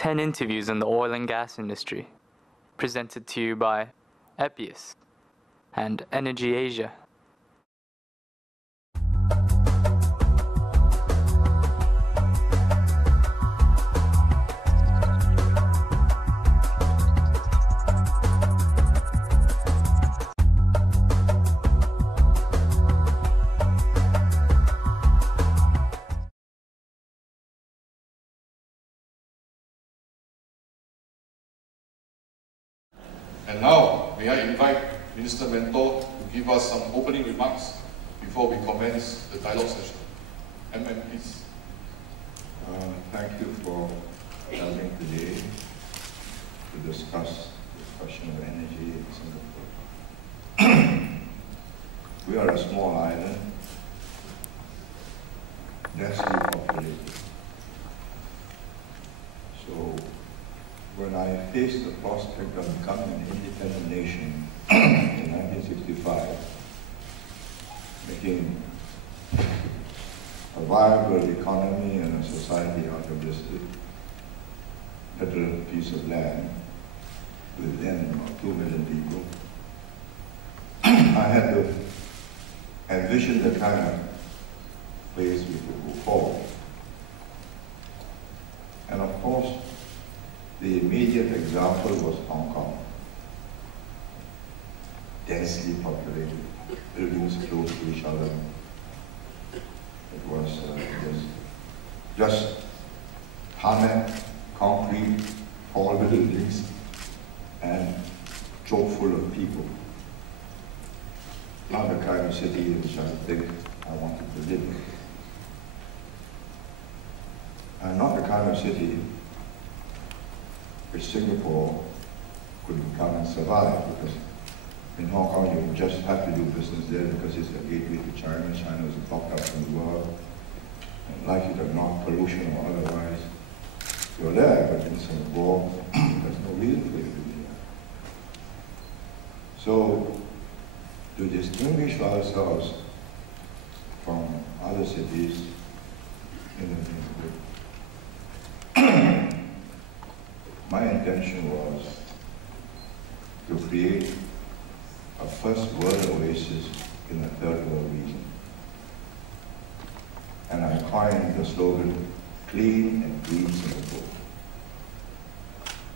10 interviews in the oil and gas industry, presented to you by Epius and EnergyAsia. And now, may I invite Minister Mentor to give us some opening remarks before we commence the dialogue session. Please. Thank you for coming today to discuss the question of energy in Singapore. We are a small island, densely populated. So, when I faced the prospect of becoming an independent nation in 1965, making a viable economy and a society out of this little piece of land with then about 2 million people, I had to envision the kind of place we could go forward. And of course, the immediate example was Hong Kong. Densely populated, buildings close to each other. It was just tarmac, concrete, tall buildings, and chock full of people. Not the kind of city in which I think I wanted to live in. And not the kind of city which Singapore could become and survive, because in Hong Kong you just have to do business there because it's a gateway to China. China is blocked up from the world. And like it or not, pollution or otherwise, you're there, but in Singapore, there's no reason for you to be there. So, to distinguish ourselves from other cities in the neighborhood, my intention was to create a first world oasis in a third world region. And I coined the slogan, Clean and Green Singapore.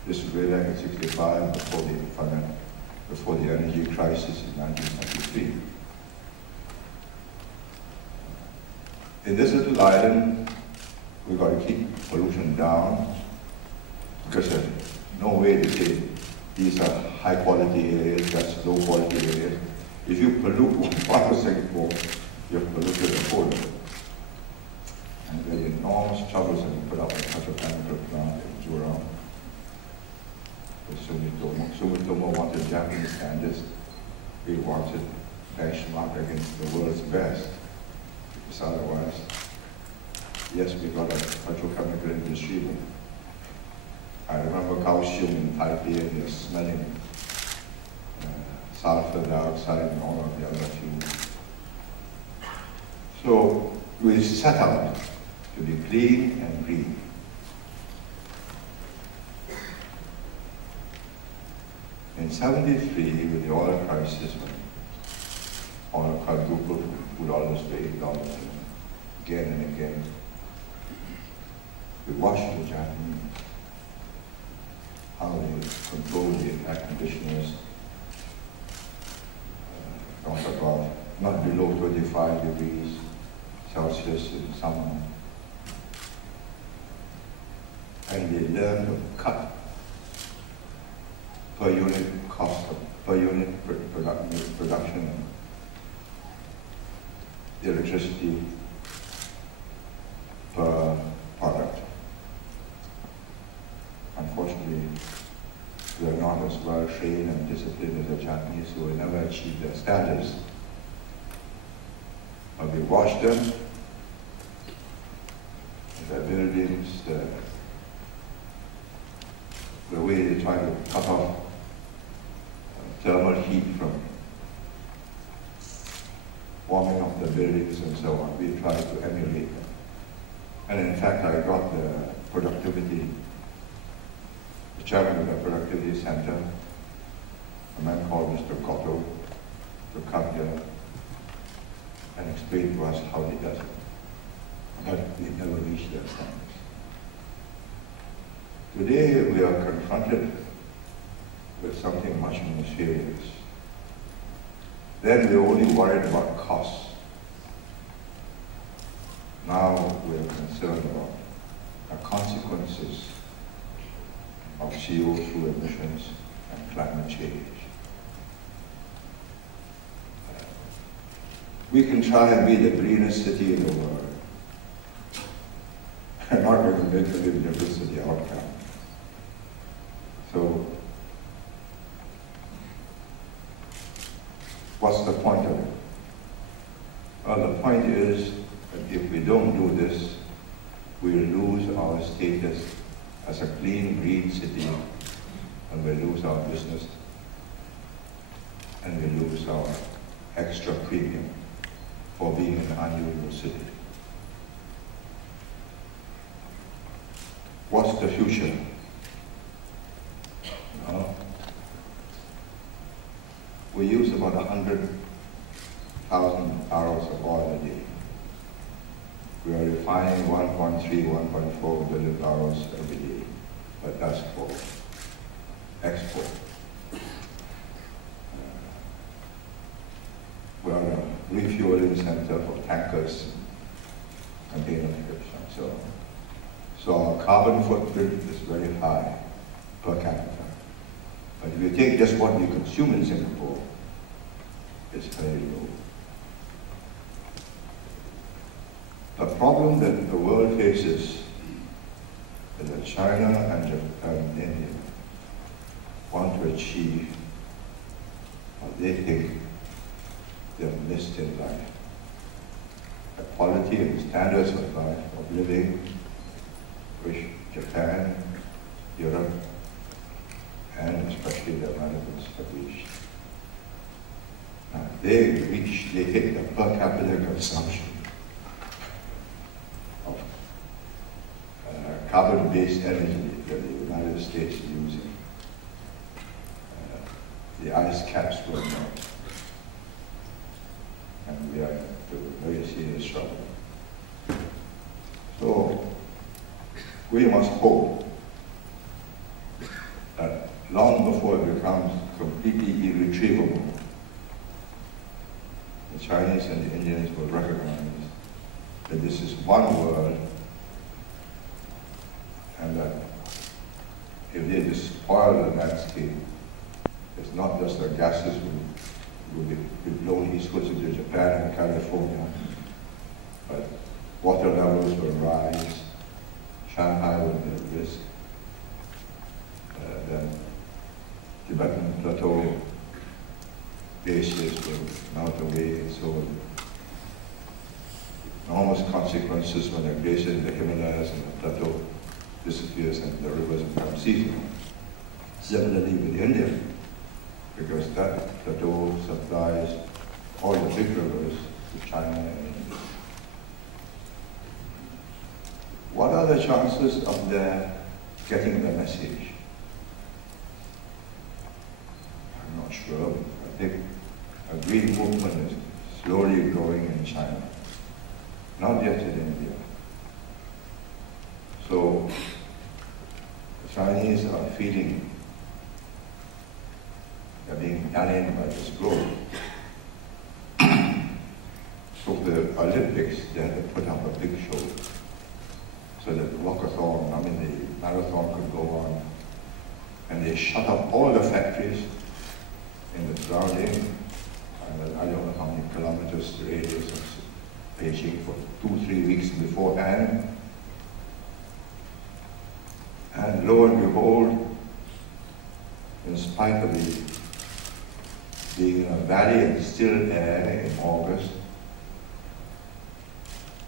This was way back in '65, before the energy crisis in 1993. In this little island, we've got to keep pollution down, because there's no way to say these are high quality areas, that's low quality areas. If you pollute one part of Singapore, you've polluted the whole. And there are enormous troubles when you put up a petrochemical plant in Jurong. Sumitomo wanted Japanese standards. We wanted benchmark against the world's best. Because otherwise, yes, we got a petrochemical industry, but I remember Kaohsiung in Taipei, and you're smelling sulfur dioxide and all of the other fuels. So we set out to be clean and green. In '73, with the oil crisis, when oil quadrupled from $2 to $8, again and again, we watched the Japanese, how they control the air conditioners, talk about not below 25 degrees Celsius in summer. And they learn to cut per unit cost, per unit production of electricity per product. Unfortunately, we are not as well trained and disciplined as the Japanese, who will never achieve their standards. But we watch them, their buildings, the way they try to cut off thermal heat from warming up the buildings and so on. We try to emulate them. And in fact, I got the productivity chairman of the Productivity Center, a man called Mr. Cotto, to come here and explain to us how he does it. But we never reached that standards. Today we are confronted with something much more serious. Then we were only worried about costs. Now we are concerned about the consequences of CO2 emissions and climate change. We can try and be the greenest city in the world. I'm not going to make any difference to the outcome. So, what's the point of it? Well, the point is that if we don't do this, we'll lose our status as a clean, green city, and we'll lose our business, and we'll lose our extra premium for being an unusual city. What's the future? We use about 100,000 barrels of oil a day. We are refining 1.3, 1.4 billion barrels every day, but that's for export. We are a refueling center for tankers, container ships, and so on. So our carbon footprint is very high per capita. But if you take just what we consume in Singapore, it's very low. The problem that the world faces is that China and Japan and India want to achieve what they think they've missed in life. The quality and standards of life, of living, which Japan, Europe, and especially the Americans have reached. They hit the per capita consumption of carbon-based energy that the United States is using. The ice caps will melt, and we are into very serious trouble. So we must hope that long before it becomes completely irretrievable, the Chinese and the Indians will recognize that this is one world, and that if they just spoil the landscape, it's not just the gases will be blown eastwards into Japan and California, but water levels will rise, Shanghai will be at risk, then Tibetan Plateau glaciers will melt away, and so on. Enormous consequences when the glacier in the Himalayas and the plateau disappears and the rivers become seasonal. Similarly with India, because that plateau supplies all the big rivers to China and India. What are the chances of their getting the message? I'm not sure. I think a green movement is slowly growing in China, not yet in India. So the Chinese are feeling they're being done in by this growth. So for the Olympics, they had to put up a big show so that the marathon could go on. And they shut up all the factories in the surrounding, and I don't know how many kilometers radius of Beijing for 2-3 weeks beforehand. And lo and behold, in spite of being in a valley and still air in August,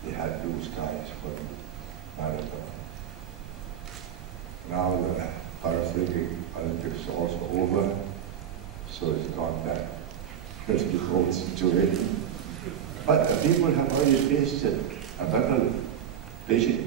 they had blue skies for the marathon. Now the Paralympic Olympics are also over, so it's gone back to the old situation. But the people have already tasted a better Beijing